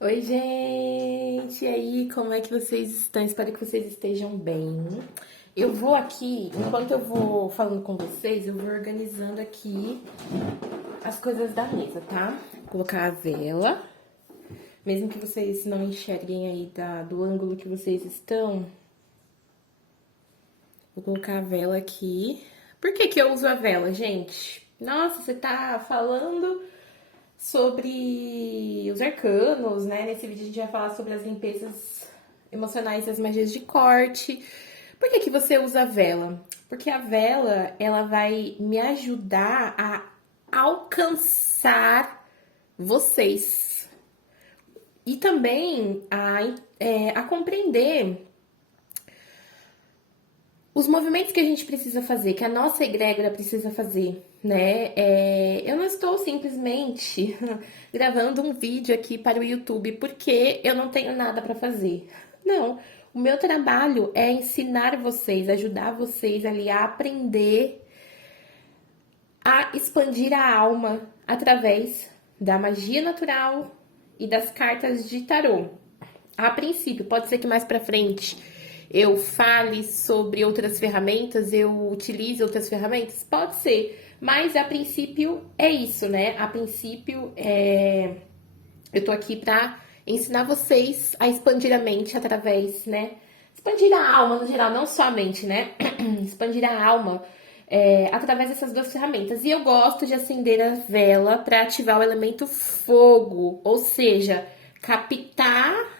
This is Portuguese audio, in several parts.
Oi, gente! E aí, como é que vocês estão? Espero que vocês estejam bem. Eu vou aqui, enquanto eu vou falando com vocês, eu vou organizando aqui as coisas da mesa, tá? Vou colocar a vela, mesmo que vocês não enxerguem aí do ângulo que vocês estão. Vou colocar a vela aqui. Por que que eu uso a vela, gente? Nossa, você tá falando sobre os arcanos, né? Nesse vídeo a gente vai falar sobre as limpezas emocionais e as magias de corte. Por que que você usa a vela? Porque a vela, ela vai me ajudar a alcançar vocês. E também a compreender os movimentos que a gente precisa fazer, que a nossa egrégora precisa fazer, né? Eu não estou simplesmente gravando um vídeo aqui para o YouTube porque eu não tenho nada para fazer. Não, o meu trabalho é ensinar vocês, ajudar vocês ali a aprender a expandir a alma através da magia natural e das cartas de tarô. A princípio, pode ser que mais para frente eu fale sobre outras ferramentas, eu utilize outras ferramentas? Pode ser, mas a princípio é isso, né? A princípio eu tô aqui para ensinar vocês a expandir a mente através, né? Expandir a alma no geral, não só a mente, né? Expandir a alma através dessas duas ferramentas. E eu gosto de acender a vela para ativar o elemento fogo, ou seja, captar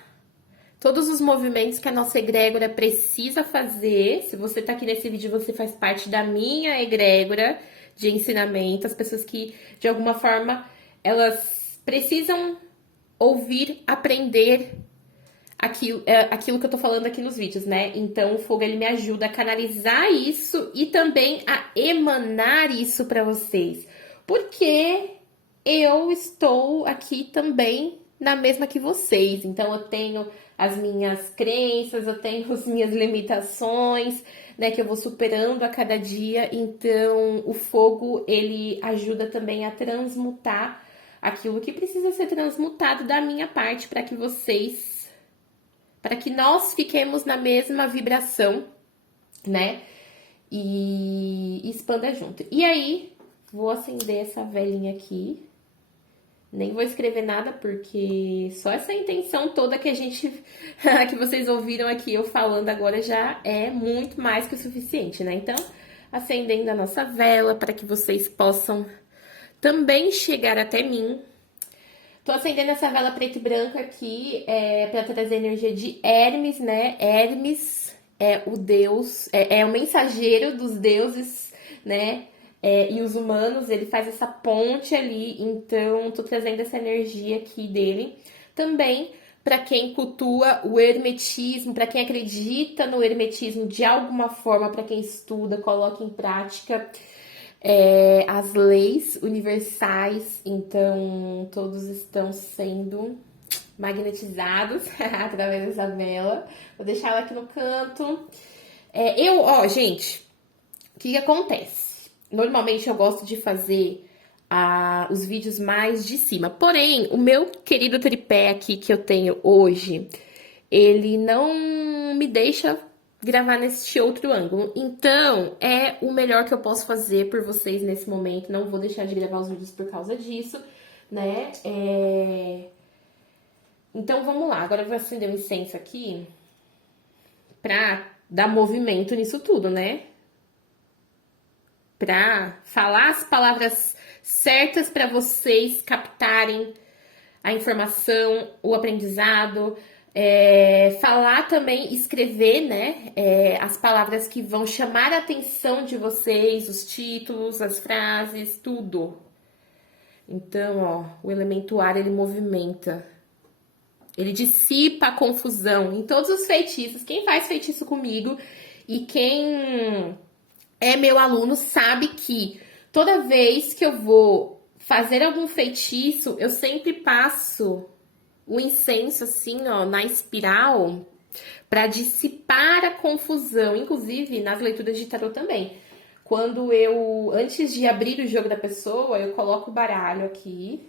todos os movimentos que a nossa egrégora precisa fazer. Se você tá aqui nesse vídeo, você faz parte da minha egrégora de ensinamento. As pessoas que, de alguma forma, elas precisam ouvir, aprender aquilo que eu tô falando aqui nos vídeos, né? Então, o fogo, ele me ajuda a canalizar isso e também a emanar isso para vocês. Porque eu estou aqui também na mesma que vocês. Então, eu tenho as minhas crenças, eu tenho as minhas limitações, né, que eu vou superando a cada dia. Então, o fogo, ele ajuda também a transmutar aquilo que precisa ser transmutado da minha parte para que nós fiquemos na mesma vibração, né? E expanda junto. E aí, vou acender essa velinha aqui. Nem vou escrever nada, porque só essa intenção toda que a gente. que vocês ouviram aqui eu falando agora já é muito mais que o suficiente, né? Então, acendendo a nossa vela para que vocês possam também chegar até mim. Tô acendendo essa vela preta e branca aqui para trazer a energia de Hermes, né? Hermes é o deus, é o mensageiro dos deuses, né? E os humanos, ele faz essa ponte ali, então tô trazendo essa energia aqui dele. Também para quem cultua o hermetismo, para quem acredita no hermetismo de alguma forma, para quem estuda, coloca em prática as leis universais, então todos estão sendo magnetizados através dessa vela. Vou deixar ela aqui no canto. Gente, o que acontece? Normalmente eu gosto de fazer os vídeos mais de cima. Porém, o meu querido tripé aqui que eu tenho hoje, ele não me deixa gravar neste outro ângulo. Então, é o melhor que eu posso fazer por vocês nesse momento. Não vou deixar de gravar os vídeos por causa disso, né? Então, vamos lá. Agora eu vou acender um incenso aqui pra dar movimento nisso tudo, né? Pra falar as palavras certas para vocês captarem a informação, o aprendizado, falar também, escrever, né, as palavras que vão chamar a atenção de vocês, os títulos, as frases, tudo. Então, ó, o elemento ar, ele movimenta, ele dissipa a confusão em todos os feitiços. Quem faz feitiço comigo e quem é meu aluno sabe que toda vez que eu vou fazer algum feitiço, eu sempre passo o incenso assim, ó, na espiral para dissipar a confusão, inclusive nas leituras de tarô também. Quando antes de abrir o jogo da pessoa, eu coloco o baralho aqui,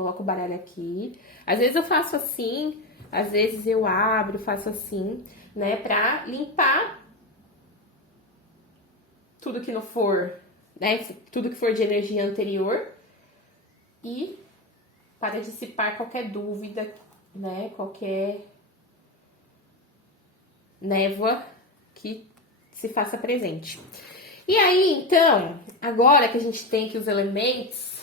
coloco o baralho aqui. Às vezes eu faço assim, às vezes eu abro, faço assim, né? Pra limpar tudo que não for, né? Tudo que for de energia anterior e para dissipar qualquer dúvida, né? Qualquer névoa que se faça presente. E aí, então, agora que a gente tem aqui os elementos,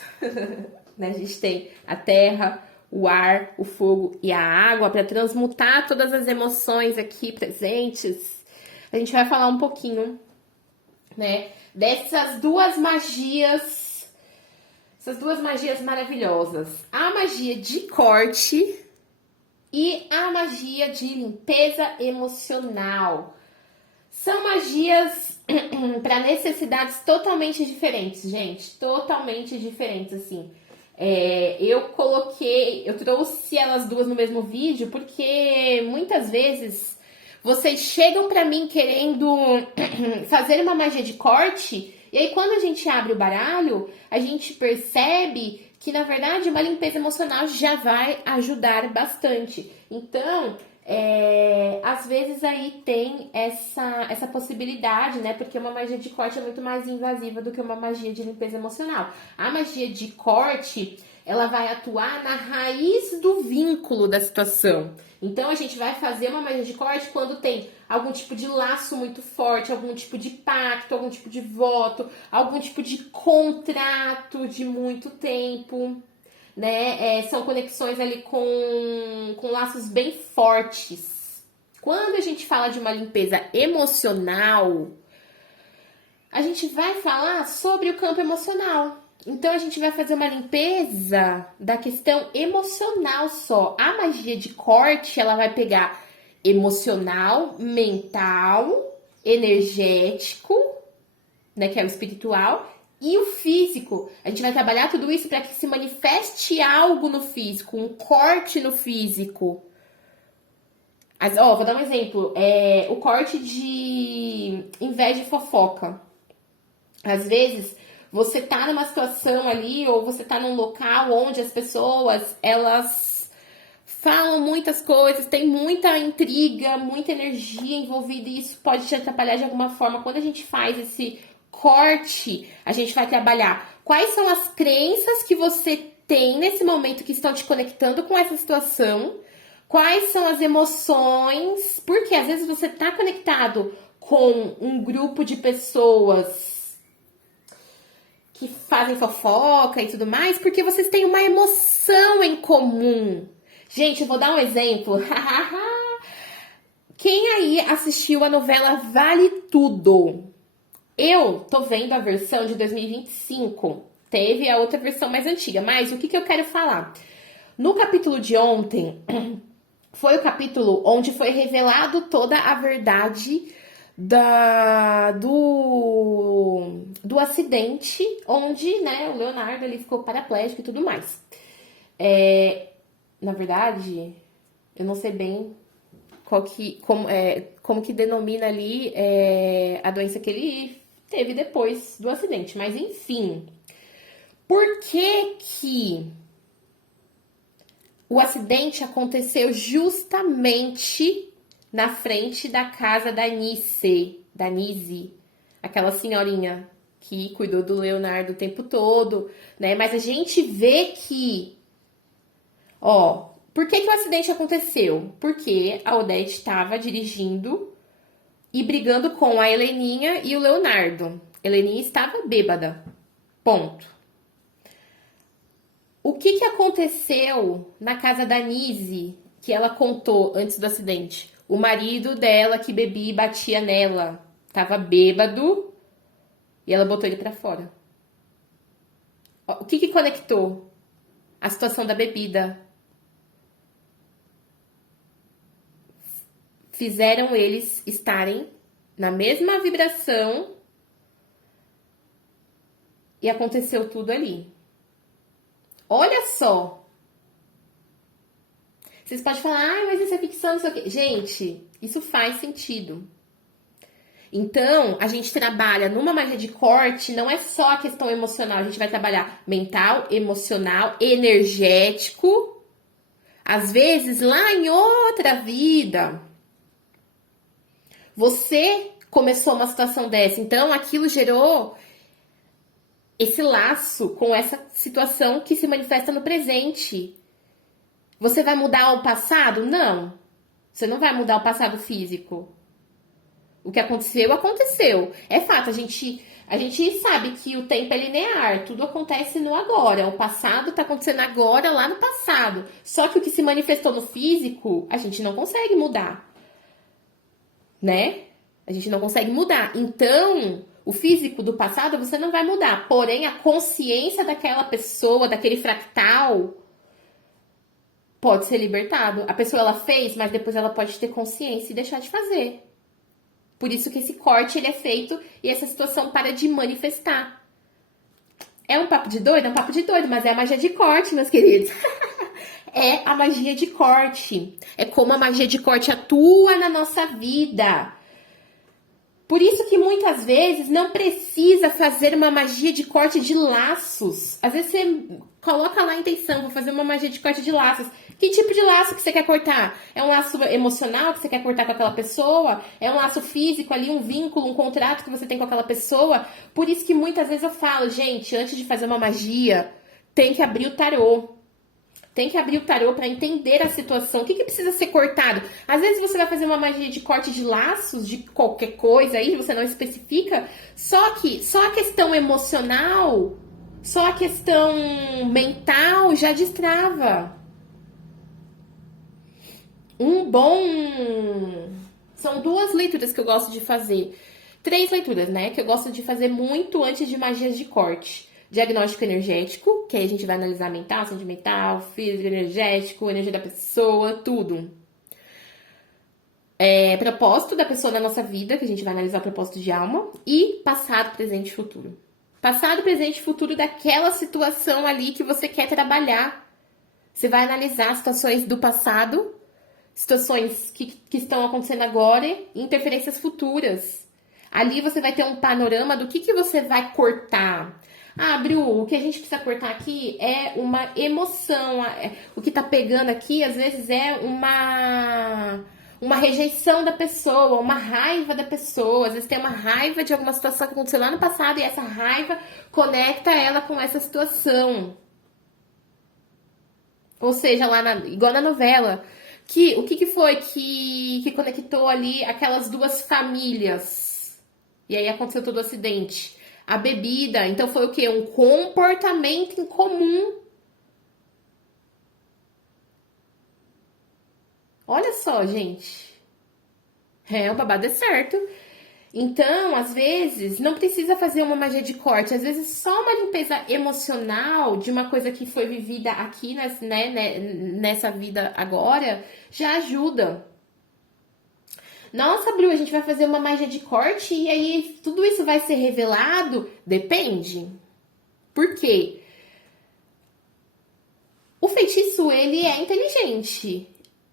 né? A gente tem a terra, o ar, o fogo e a água para transmutar todas as emoções aqui presentes. A gente vai falar um pouquinho, né, dessas duas magias, essas duas magias maravilhosas. A magia de corte e a magia de limpeza emocional. São magias para necessidades totalmente diferentes, gente. Totalmente diferentes, assim. Eu trouxe elas duas no mesmo vídeo porque muitas vezes vocês chegam para mim querendo fazer uma magia de corte e aí quando a gente abre o baralho, a gente percebe que na verdade uma limpeza emocional já vai ajudar bastante. Então, às vezes aí tem essa possibilidade, né? Porque uma magia de corte é muito mais invasiva do que uma magia de limpeza emocional. A magia de corte, ela vai atuar na raiz do vínculo da situação. Então, a gente vai fazer uma magia de corte quando tem algum tipo de laço muito forte, algum tipo de pacto, algum tipo de voto, algum tipo de contrato de muito tempo, né? São conexões ali com laços bem fortes. Quando a gente fala de uma limpeza emocional, a gente vai falar sobre o campo emocional. Então, a gente vai fazer uma limpeza da questão emocional só. A magia de corte, ela vai pegar emocional, mental, energético, né, que é o espiritual, e o físico. A gente vai trabalhar tudo isso para que se manifeste algo no físico, um corte no físico. Vou dar um exemplo. O corte de inveja e fofoca. Às vezes, você tá numa situação ali, ou você tá num local onde as pessoas, elas falam muitas coisas, tem muita intriga, muita energia envolvida, e isso pode te atrapalhar de alguma forma. Quando a gente faz esse corte, a gente vai trabalhar quais são as crenças que você tem nesse momento que estão te conectando com essa situação, quais são as emoções, porque às vezes você tá conectado com um grupo de pessoas que fazem fofoca e tudo mais, porque vocês têm uma emoção em comum. Gente, eu vou dar um exemplo. Quem aí assistiu a novela Vale Tudo? Eu tô vendo a versão de 2025. Teve a outra versão mais antiga, mas o que eu quero falar? No capítulo de ontem, foi o capítulo onde foi revelado toda a verdade do acidente, onde, né, o Leonardo ele ficou paraplégico e tudo mais. Na verdade, eu não sei bem como que denomina ali a doença que ele teve depois do acidente. Mas, enfim, por que o acidente aconteceu justamente na frente da casa da Nise, aquela senhorinha que cuidou do Leonardo o tempo todo, né? Mas a gente vê que, por que o acidente aconteceu? Porque a Odete estava dirigindo e brigando com a Heleninha e o Leonardo. Heleninha estava bêbada. Ponto. O que aconteceu na casa da Nise, que ela contou antes do acidente? O marido dela que bebia e batia nela. Tava bêbado e ela botou ele pra fora. O que conectou? A situação da bebida. Fizeram eles estarem na mesma vibração e aconteceu tudo ali. Olha só. Vocês podem falar, mas isso é ficção, não sei o quê. Gente, isso faz sentido. Então, a gente trabalha numa magia de corte, não é só a questão emocional, a gente vai trabalhar mental, emocional, energético. Às vezes, lá em outra vida, você começou uma situação dessa, então aquilo gerou esse laço com essa situação que se manifesta no presente. Você vai mudar o passado? Não. Você não vai mudar o passado físico. O que aconteceu, aconteceu. É fato, a gente sabe que o tempo é linear, tudo acontece no agora. O passado tá acontecendo agora, lá no passado. Só que o que se manifestou no físico, a gente não consegue mudar. Né? A gente não consegue mudar. Então, o físico do passado você não vai mudar. Porém, a consciência daquela pessoa, daquele fractal, pode ser libertado. A pessoa ela fez, mas depois ela pode ter consciência e deixar de fazer. Por isso que esse corte ele é feito e essa situação para de manifestar. É um papo de doido? É um papo de doido, mas é a magia de corte, meus queridos. É a magia de corte. É como a magia de corte atua na nossa vida. Por isso que muitas vezes não precisa fazer uma magia de corte de laços. Às vezes você coloca lá a intenção, vou fazer uma magia de corte de laços. Que tipo de laço que você quer cortar? É um laço emocional que você quer cortar com aquela pessoa? É um laço físico ali, um vínculo, um contrato que você tem com aquela pessoa? Por isso que muitas vezes eu falo, gente, antes de fazer uma magia, tem que abrir o tarô. Tem que abrir o tarô para entender a situação. O que precisa ser cortado? Às vezes você vai fazer uma magia de corte de laços, de qualquer coisa aí, você não especifica. Só que só a questão emocional, só a questão mental já destrava. São 2 leituras que eu gosto de fazer. 3 leituras, né? Que eu gosto de fazer muito antes de magias de corte. Diagnóstico energético, que aí a gente vai analisar mental, sentimental, físico, energético, energia da pessoa, tudo. Propósito da pessoa na nossa vida, que a gente vai analisar o propósito de alma. E passado, presente e futuro. Passado, presente e futuro daquela situação ali que você quer trabalhar. Você vai analisar situações do passado, situações que estão acontecendo agora e interferências futuras. Ali você vai ter um panorama do que você vai cortar. Ah, Bru, o que a gente precisa cortar aqui é uma emoção. O que tá pegando aqui, às vezes, é uma rejeição da pessoa, uma raiva da pessoa. Às vezes tem uma raiva de alguma situação que aconteceu lá no passado e essa raiva conecta ela com essa situação. Ou seja, igual na novela, o que foi que conectou ali aquelas 2 famílias? E aí aconteceu todo o acidente. A bebida, então foi o quê? Um comportamento em comum. Olha só, gente. O babado é certo. Então, às vezes, não precisa fazer uma magia de corte. Às vezes, só uma limpeza emocional de uma coisa que foi vivida aqui, nessa vida agora, já ajuda. Nossa, Bru, a gente vai fazer uma magia de corte e aí tudo isso vai ser revelado? Depende. Por quê? O feitiço, ele é inteligente.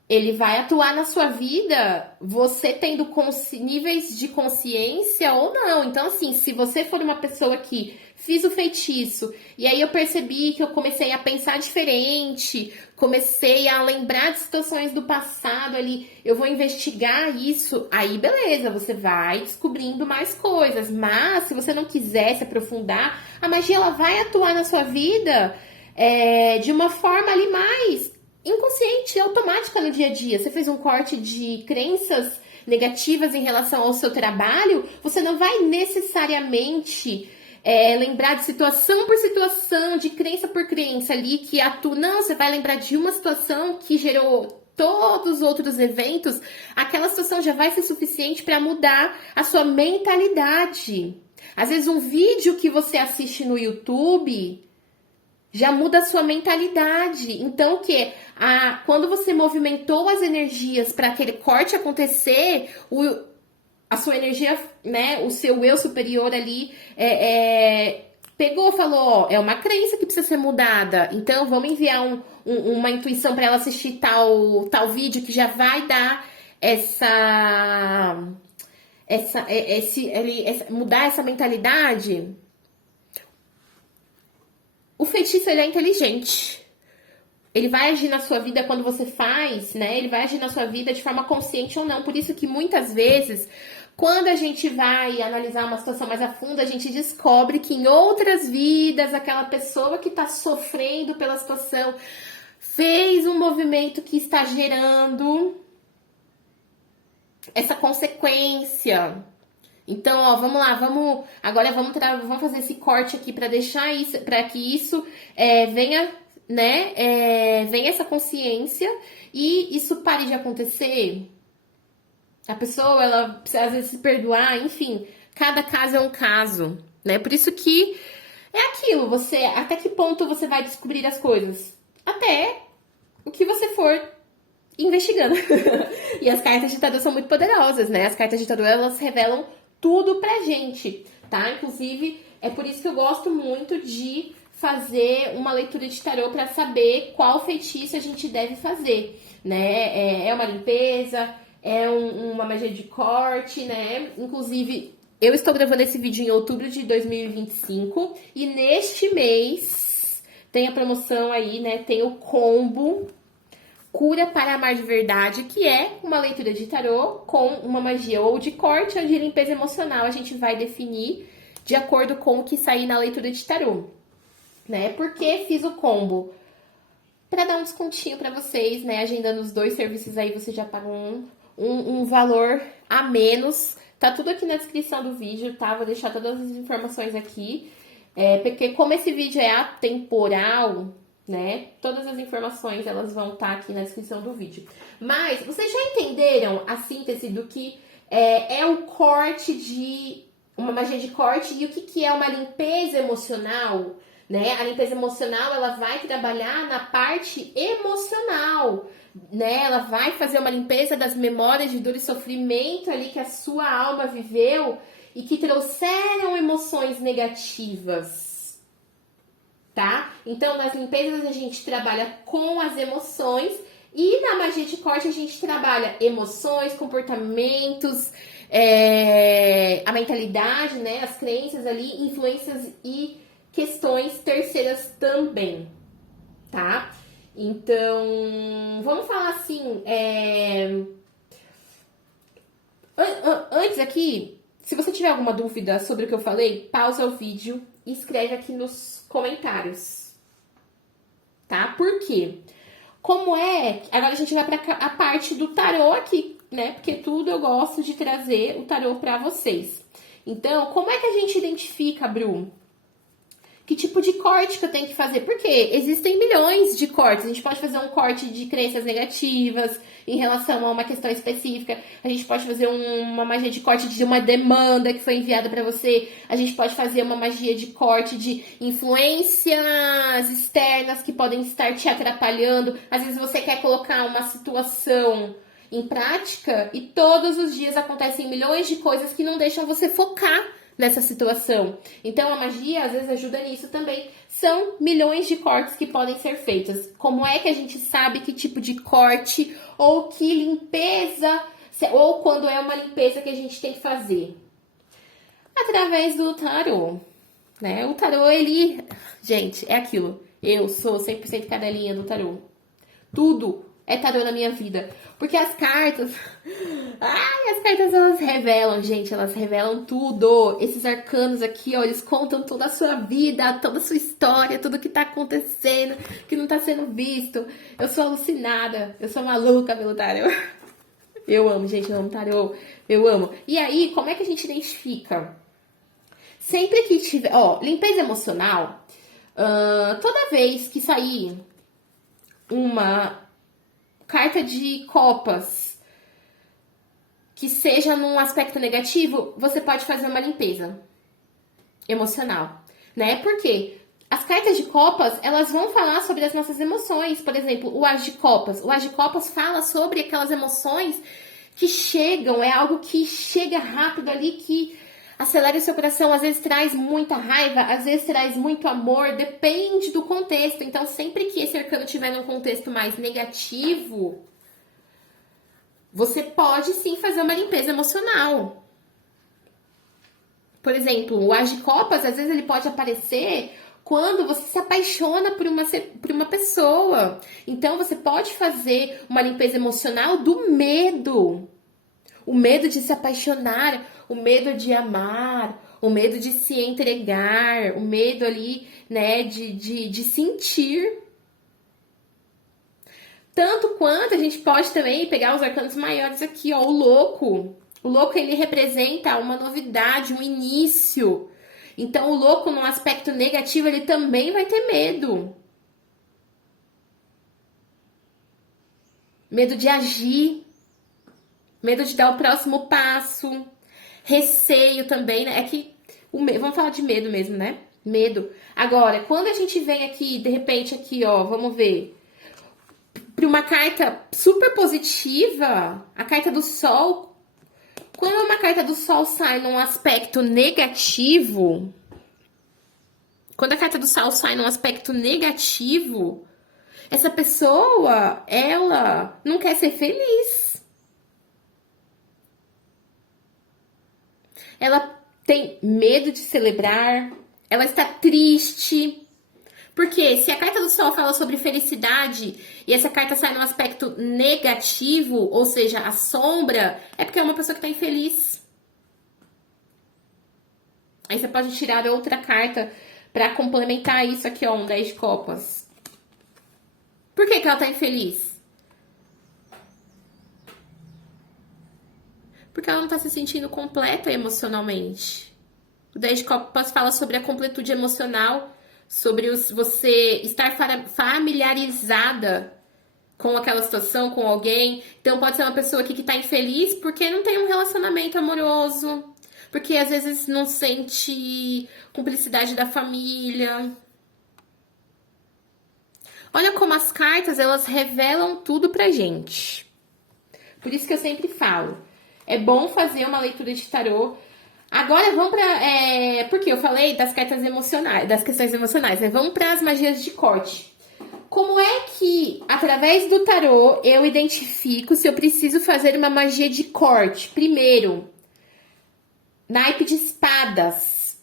Ele vai atuar na sua vida, você tendo níveis de consciência ou não. Então, assim, se você for uma pessoa que fiz o feitiço e aí eu percebi que eu comecei a pensar diferente, comecei a lembrar de situações do passado ali, eu vou investigar isso, aí beleza, você vai descobrindo mais coisas. Mas, se você não quiser se aprofundar, a magia ela vai atuar na sua vida de uma forma ali mais inconsciente, automática no dia a dia. Você fez um corte de crenças negativas em relação ao seu trabalho, você não vai necessariamente lembrar de situação por situação, de crença por crença ali que atua. Não, você vai lembrar de uma situação que gerou todos os outros eventos. Aquela situação já vai ser suficiente para mudar a sua mentalidade. Às vezes um vídeo que você assiste no YouTube já muda a sua mentalidade. Então, quando você movimentou as energias para aquele corte acontecer, a sua energia, né, o seu eu superior ali pegou, falou, ó, é uma crença que precisa ser mudada. Então, vamos enviar uma intuição para ela assistir tal vídeo que já vai dar mudar essa mentalidade, o feitiço ele é inteligente. Ele vai agir na sua vida quando você faz, né? Ele vai agir na sua vida de forma consciente ou não. Por isso que muitas vezes, quando a gente vai analisar uma situação mais a fundo, a gente descobre que em outras vidas, aquela pessoa que está sofrendo pela situação fez um movimento que está gerando essa consequência. Então, ó, vamos lá, agora vamos fazer esse corte aqui para deixar isso, para que isso venha, né, venha essa consciência e isso pare de acontecer. A pessoa, ela precisa às vezes se perdoar, enfim, cada caso é um caso, né? Por isso que é aquilo, até que ponto você vai descobrir as coisas? Até o que você for investigando. E as cartas de tarô são muito poderosas, né? As cartas de tarô, elas revelam tudo pra gente, tá? Inclusive, é por isso que eu gosto muito de fazer uma leitura de tarô para saber qual feitiço a gente deve fazer, né? É uma limpeza, uma magia de corte, né? Inclusive, eu estou gravando esse vídeo em outubro de 2025 e neste mês tem a promoção aí, né? Tem o combo Cura para Amar de Verdade, que é uma leitura de tarô com uma magia ou de corte ou de limpeza emocional. A gente vai definir de acordo com o que sair na leitura de tarô, né? Por que fiz o combo? Para dar um descontinho para vocês, né? Agendando os 2 serviços aí, você já paga um valor a menos. Tá tudo aqui na descrição do vídeo, tá? Vou deixar todas as informações aqui. Porque como esse vídeo é atemporal, né? Todas as informações, elas vão estar aqui na descrição do vídeo. Mas, vocês já entenderam a síntese do que é o corte uma magia de corte e o que é uma limpeza emocional, né? A limpeza emocional, ela vai trabalhar na parte emocional, né? Ela vai fazer uma limpeza das memórias de dor e sofrimento ali que a sua alma viveu e que trouxeram emoções negativas. Tá? Então, nas limpezas a gente trabalha com as emoções e na magia de corte a gente trabalha emoções, comportamentos, a mentalidade, né? As crenças ali, influências e questões terceiras também, tá? Então, vamos falar assim, antes aqui, se você tiver alguma dúvida sobre o que eu falei, pausa o vídeo e escreve aqui nos comentários, tá? Por quê? Agora a gente vai para a parte do tarô aqui, né? Porque tudo eu gosto de trazer o tarô para vocês. Então, como é que a gente identifica, Bru? Que tipo de corte que eu tenho que fazer? Porque existem milhões de cortes. A gente pode fazer um corte de crenças negativas em relação a uma questão específica. A gente pode fazer uma magia de corte de uma demanda que foi enviada para você. A gente pode fazer uma magia de corte de influências externas que podem estar te atrapalhando. Às vezes você quer colocar uma situação em prática e todos os dias acontecem milhões de coisas que não deixam você focar nessa situação. Então, a magia, às vezes, ajuda nisso também. São milhões de cortes que podem ser feitos. Como é que a gente sabe que tipo de corte ou que limpeza, ou quando é uma limpeza que a gente tem que fazer? Através do tarô, né? O tarô, gente, é aquilo. Eu sou 100% cadelinha do tarô. Tudo é tarô na minha vida. Porque as cartas... as cartas, elas revelam, gente. Elas revelam tudo. Esses arcanos aqui, ó, eles contam toda a sua vida, toda a sua história, tudo que tá acontecendo, que não tá sendo visto. Eu sou alucinada. Eu sou maluca pelo tarô. Eu amo, gente. Eu amo tarô. Eu amo. E aí, como é que a gente identifica? Sempre que tiver... Ó, limpeza emocional. Toda vez que sair uma carta de copas que seja num aspecto negativo, você pode fazer uma limpeza emocional, né? Por quê? As cartas de copas, elas vão falar sobre as nossas emoções. Por exemplo, o As de Copas. O As de Copas fala sobre aquelas emoções que chegam, é algo que chega rápido ali, que acelera o seu coração, às vezes traz muita raiva, às vezes traz muito amor, depende do contexto. Então, sempre que esse arcano estiver num contexto mais negativo, você pode sim fazer uma limpeza emocional, Por exemplo, o As de Copas, às vezes ele pode aparecer quando você se apaixona por uma pessoa. Então, você pode fazer uma limpeza emocional do medo. O medo de se apaixonar, o medo de amar, o medo de se entregar, o medo ali, né, de sentir. Tanto quanto a gente pode também pegar os arcanos maiores aqui, ó, o louco. O louco, ele representa uma novidade, um início. Então, o louco, no aspecto negativo, ele também vai ter medo. Medo de agir. Medo de dar o próximo passo. Receio também, né? É que, vamos falar de medo mesmo, né? Medo. Agora, quando a gente vem aqui, de repente, aqui, ó, vamos ver. Para uma carta super positiva, a carta do Sol. Quando uma carta do Sol sai num aspecto negativo, quando a carta do Sol sai num aspecto negativo, essa pessoa, ela não quer ser feliz. Ela tem medo de celebrar, ela está triste. Porque se a carta do Sol fala sobre felicidade e essa carta sai num aspecto negativo, ou seja, a sombra, é porque é uma pessoa que está infeliz. Aí você pode tirar outra carta para complementar isso aqui, ó, um 10 de copas. Por que ela está infeliz? Porque ela não está se sentindo completa emocionalmente. O 10 de copas fala sobre a completude emocional, sobre você estar familiarizada com aquela situação, com alguém. Então, pode ser uma pessoa aqui que tá infeliz porque não tem um relacionamento amoroso, porque às vezes não sente cumplicidade da família. Olha como as cartas, elas revelam tudo pra gente. Por isso que eu sempre falo, é bom fazer uma leitura de tarô. Agora vamos para... porque eu falei das cartas emocionais, das questões emocionais, né? Vamos para as magias de corte. Como é que, através do tarô, eu identifico se eu preciso fazer uma magia de corte? Primeiro, naipe de espadas.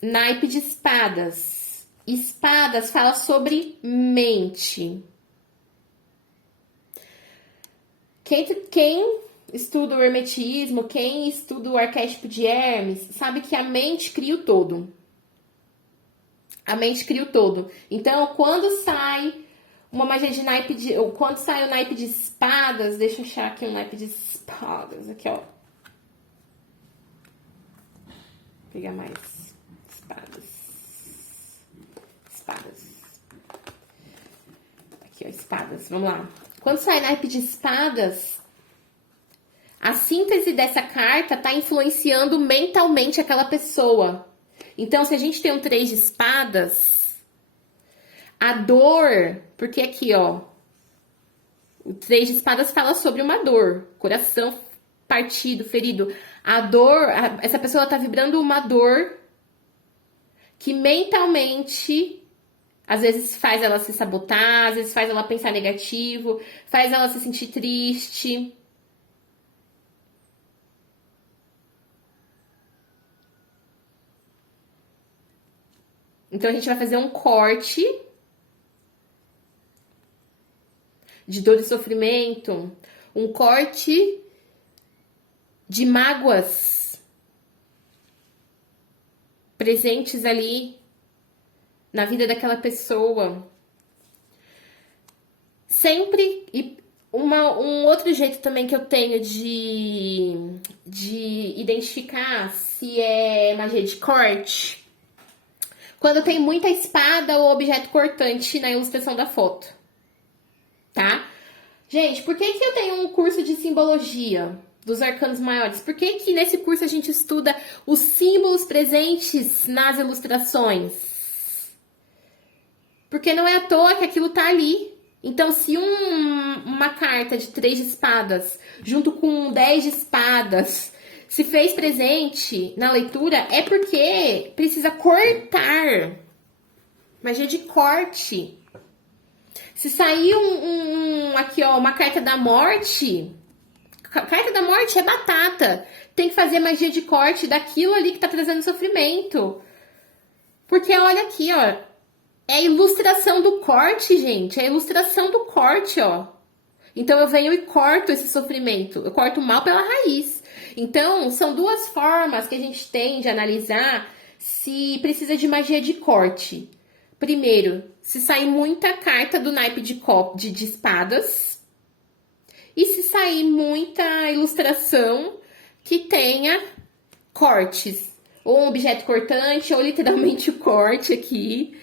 Naipe de espadas. Espadas fala sobre mente. Quem estuda o hermetismo, quem estuda o arquétipo de Hermes, sabe que a mente cria o todo. A mente cria o todo. Então, quando sai uma magia de naipe de... Ou quando sai o naipe de espadas, deixa eu achar aqui um naipe de espadas. Aqui, ó. Vou pegar mais espadas. Espadas. Aqui, ó, espadas. Vamos lá. Quando sai naipe de espadas, a síntese dessa carta tá influenciando mentalmente aquela pessoa. Então, se a gente tem um 3 de espadas, a dor... Porque aqui, ó, o 3 de espadas fala sobre uma dor. Coração partido, ferido. A dor... Essa pessoa tá vibrando uma dor que mentalmente... Às vezes faz ela se sabotar, às vezes faz ela pensar negativo, faz ela se sentir triste. Então, a gente vai fazer um corte de dor e sofrimento, um corte de mágoas presentes ali na vida daquela pessoa. Sempre, e um outro jeito também que eu tenho de identificar se é magia de corte, quando tem muita espada ou objeto cortante na ilustração da foto, tá? Gente, por que eu tenho um curso de simbologia dos arcanos maiores? Por que nesse curso a gente estuda os símbolos presentes nas ilustrações? Porque não é à toa que aquilo tá ali. Então, se uma carta de 3 de espadas, junto com um 10 de espadas, se fez presente na leitura, é porque precisa cortar. Magia de corte. Se sair aqui, ó, uma carta da morte... Carta da morte é batata. tem que fazer magia de corte daquilo ali que tá trazendo sofrimento. Porque olha aqui, ó. É a ilustração do corte, gente. É a ilustração do corte, ó. Então eu venho e corto esse sofrimento. Eu corto o mal pela raiz. Então, são duas formas que a gente tem de analisar se precisa de magia de corte. Primeiro, se sair muita carta do naipe de espadas. E se sair muita ilustração que tenha cortes. Ou um objeto cortante, ou literalmente o corte aqui.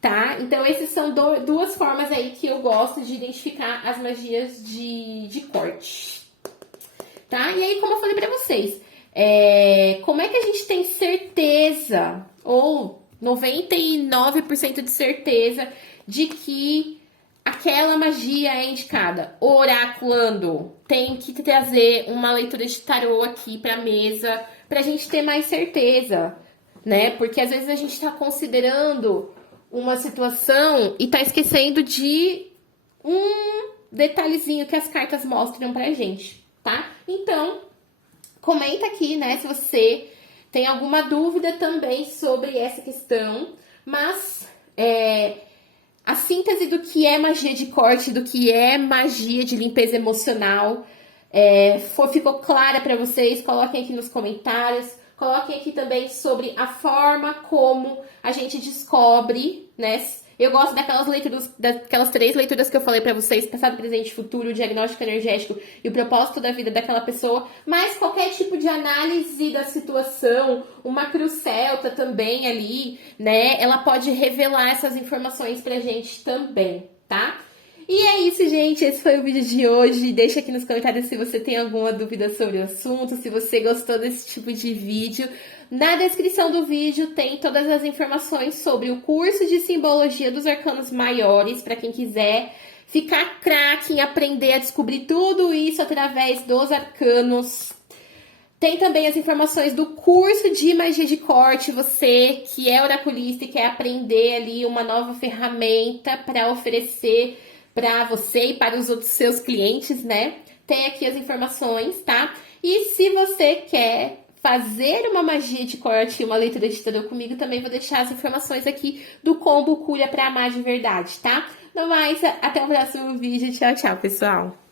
Tá? Então, essas são duas formas aí que eu gosto de identificar as magias de corte. Tá? E aí, como eu falei pra vocês, como é que a gente tem certeza, ou 99% de certeza, de que aquela magia é indicada? Oraculando. Tem que trazer uma leitura de tarô aqui pra mesa, pra gente ter mais certeza, né? Porque às vezes a gente tá considerando uma situação e tá esquecendo de um detalhezinho que as cartas mostram pra gente, tá? Então, comenta aqui, né, se você tem alguma dúvida também sobre essa questão, mas a síntese do que é magia de corte, do que é magia de limpeza emocional, ficou clara pra vocês? Coloquem aqui nos comentários. Coloquem aqui também sobre a forma como a gente descobre, né? Eu gosto daquelas 3 leituras que eu falei pra vocês, passado, presente e futuro, o diagnóstico energético e o propósito da vida daquela pessoa, mas qualquer tipo de análise da situação, uma cruz celta também ali, né? Ela pode revelar essas informações pra gente também, tá? E é isso, gente. Esse foi o vídeo de hoje. Deixa aqui nos comentários se você tem alguma dúvida sobre o assunto, se você gostou desse tipo de vídeo. Na descrição do vídeo tem todas as informações sobre o curso de Simbologia dos Arcanos Maiores, para quem quiser ficar craque em aprender a descobrir tudo isso através dos arcanos. Tem também as informações do curso de magia de corte, você que é oraculista e quer aprender ali uma nova ferramenta para oferecer para você e para os outros seus clientes, né? Tem aqui as informações, tá? E se você quer fazer uma magia de corte e uma leitura de tarô comigo, também vou deixar as informações aqui do combo Cura para Amar de Verdade, tá? No mais, até o próximo vídeo. Tchau, tchau, pessoal!